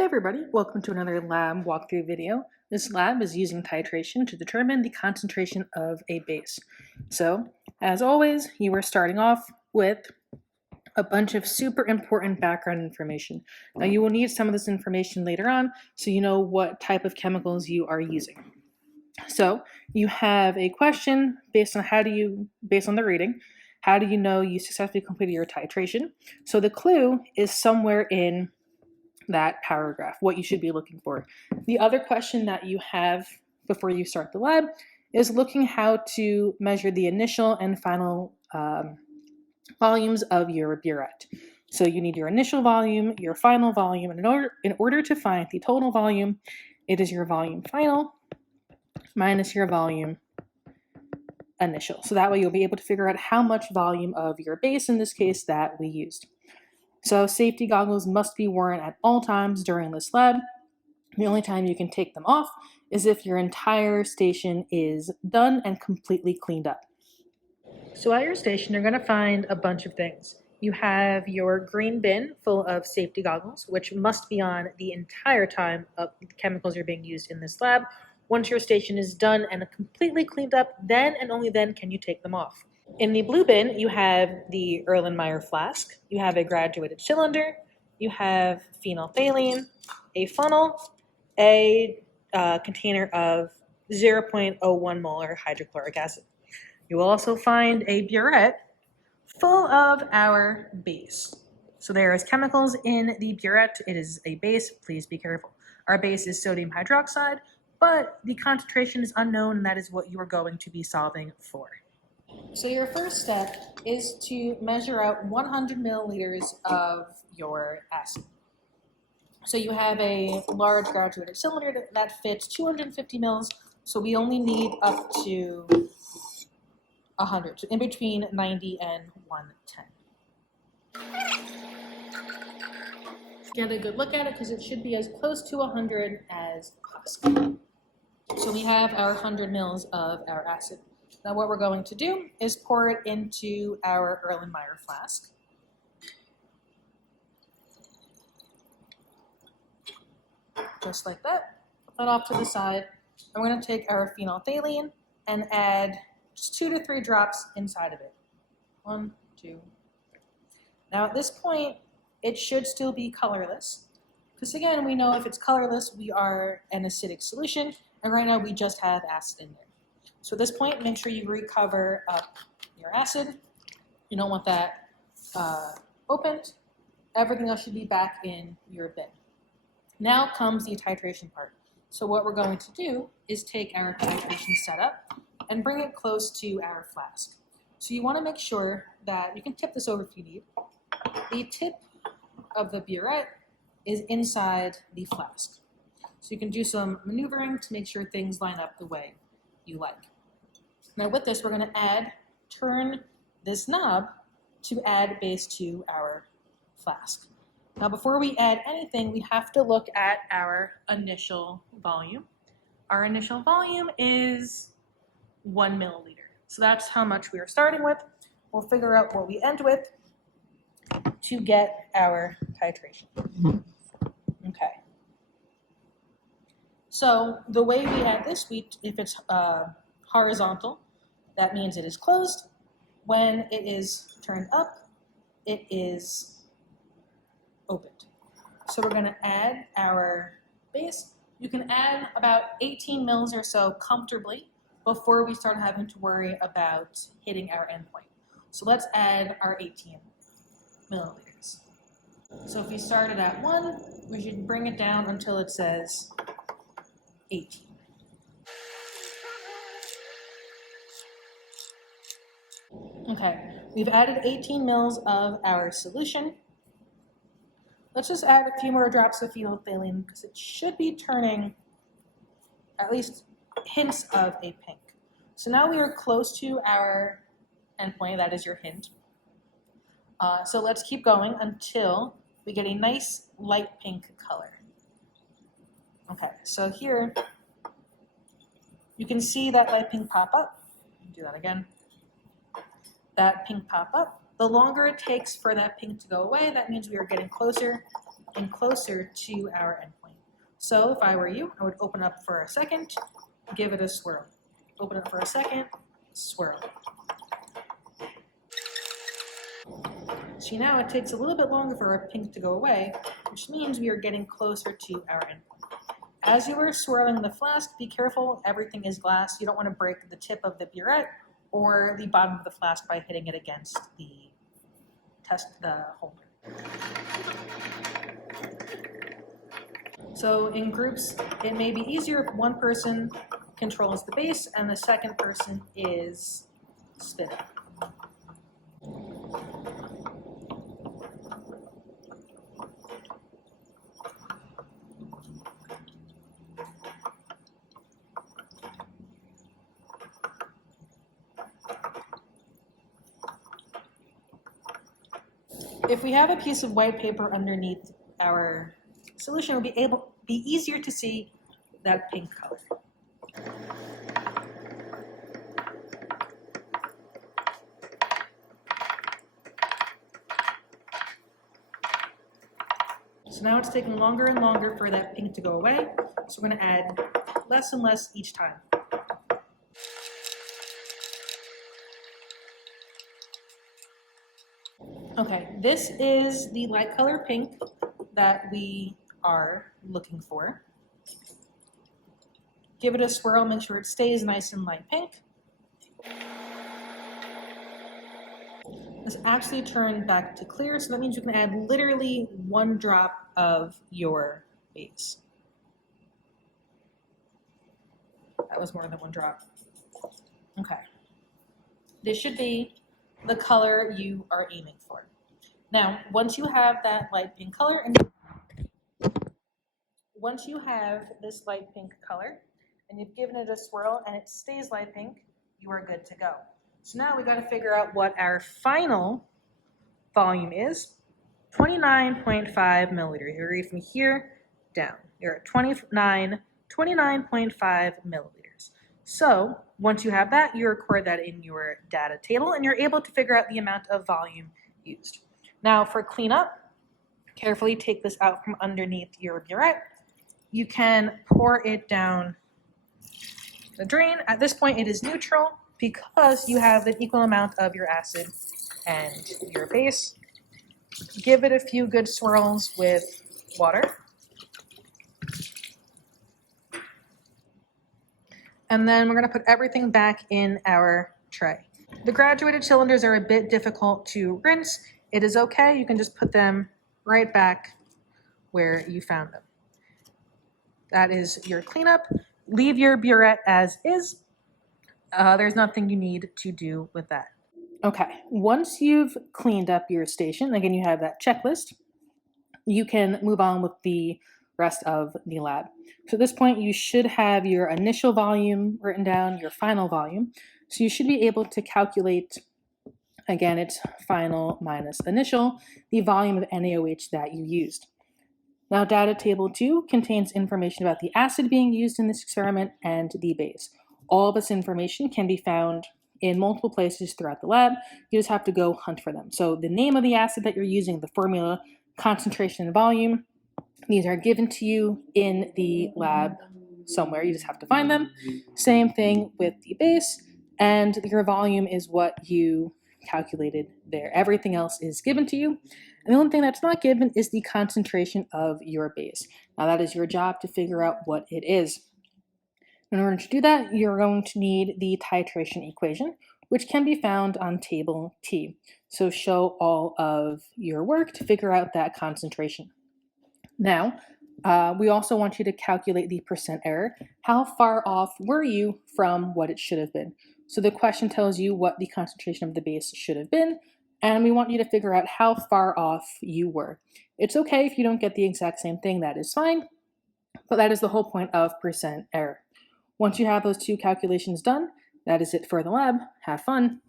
Hey everybody, welcome to another lab walkthrough video. This lab is using titration to determine the concentration of a base. So, as always, you are starting off with a bunch of super important background information. Now you will need some of this information later on so you know what type of chemicals you are using. So, you have a question based on the reading, how do you know you successfully completed your titration? So the clue is somewhere in that paragraph, what you should be looking for. The other question that you have before you start the lab is looking how to measure the initial and final volumes of your burette. So you need your initial volume, your final volume, and in order to find the total volume, it is your volume final minus your volume initial. So that way you'll be able to figure out how much volume of your base, in this case, that we used. So safety goggles must be worn at all times during this lab. The only time you can take them off is if your entire station is done and completely cleaned up. So at your station, you're going to find a bunch of things. You have your green bin full of safety goggles, which must be on the entire time of the chemicals are being used in this lab. Once your station is done and completely cleaned up, then and only then can you take them off. In the blue bin, you have the Erlenmeyer flask, you have a graduated cylinder, you have phenolphthalein, a funnel, a container of 0.01 molar hydrochloric acid. You will also find a burette full of our base. So there is chemicals in the burette. It is a base. Please be careful. Our base is sodium hydroxide, but the concentration is unknown, and that is what you are going to be solving for. So your first step is to measure out 100 milliliters of your acid. So you have a large graduated cylinder that fits 250 mils, so we only need up to 100, so in between 90 and 110. Get a good look at it because it should be as close to 100 as possible. So we have our 100 mils of our acid. Now what we're going to do is pour it into our Erlenmeyer flask. Just like that. Put that off to the side. I'm going to take our phenolphthalein and add just 2 to 3 drops inside of it. 1, 2, 3. Now at this point, it should still be colorless. Because again, we know if it's colorless, we are an acidic solution. And right now we just have acid in there. So at this point, make sure you recover up your acid. You don't want that opened. Everything else should be back in your bin. Now comes the titration part. So what we're going to do is take our titration setup and bring it close to our flask. So you want to make sure that, you can tip this over if you need, the tip of the burette is inside the flask. So you can do some maneuvering to make sure things line up the way you like. Now with this, we're going to turn this knob to add base to our flask. Now before we add anything, we have to look at our initial volume. Our initial volume is 1 milliliter. So that's how much we are starting with. We'll figure out what we end with to get our titration. Okay. So the way we add this, if it's horizontal, that means it is closed. When it is turned up, it is opened. So we're going to add our base. You can add about 18 mils or so comfortably before we start having to worry about hitting our endpoint. So let's add our 18 milliliters. So if we started at 1, we should bring it down until it says 18. Okay, we've added 18 mils of our solution. Let's just add a few more drops of phenolphthalein because it should be turning at least hints of a pink. So now we are close to our endpoint, that is your hint. So let's keep going until we get a nice light pink color. Okay, so here you can see that light pink pop up. Do that again. That pink pop up. The longer it takes for that pink to go away, that means we are getting closer and closer to our endpoint. So if I were you, I would open up for a second, give it a swirl. Open up for a second, swirl. See, now it takes a little bit longer for our pink to go away, which means we are getting closer to our endpoint. As you are swirling the flask, be careful, everything is glass. You don't want to break the tip of the burette or the bottom of the flask by hitting it against the holder. So in groups, it may be easier if one person controls the base and the second person is spinning. If we have a piece of white paper underneath our solution, it will be easier to see that pink color. So now it's taking longer and longer for that pink to go away. So we're going to add less and less each time. Okay, this is the light color pink that we are looking for. Give it a swirl, make sure it stays nice and light pink. This actually turned back to clear, so that means you can add literally one drop of your base. That was more than one drop. Okay. This should be the color you are aiming for. Now, once you have that light pink color, once you have this light pink color, and you've given it a swirl and it stays light pink, you are good to go. So now we got to figure out what our final volume is. 29.5 milliliters. You read from here down. You're at 29.5 milliliters. So once you have that, you record that in your data table and you're able to figure out the amount of volume used. Now for cleanup, carefully take this out from underneath your burette. You can pour it down the drain. At this point, it is neutral because you have an equal amount of your acid and your base. Give it a few good swirls with water. And then we're going to put everything back in our tray. The graduated cylinders are a bit difficult to rinse. It is okay. You can just put them right back where you found them. That is your cleanup. Leave your burette as is. There's nothing you need to do with that. Okay, once you've cleaned up your station, again, you have that checklist, you can move on with the rest of the lab. So at this point, you should have your initial volume written down, your final volume. So you should be able to calculate, again, it's final minus initial, the volume of NaOH that you used. Now, data table 2 contains information about the acid being used in this experiment and the base. All this information can be found in multiple places throughout the lab. You just have to go hunt for them. So the name of the acid that you're using, the formula, concentration, and volume, these are given to you in the lab somewhere. You just have to find them. Same thing with the base, and your volume is what you calculated there. Everything else is given to you. And the only thing that's not given is the concentration of your base. Now that is your job to figure out what it is. In order to do that, you're going to need the titration equation, which can be found on table T. So show all of your work to figure out that concentration. Now, we also want you to calculate the percent error. How far off were you from what it should have been? So the question tells you what the concentration of the base should have been, and we want you to figure out how far off you were. It's okay if you don't get the exact same thing, that is fine, but that is the whole point of percent error. Once you have those two calculations done, that is it for the lab. Have fun.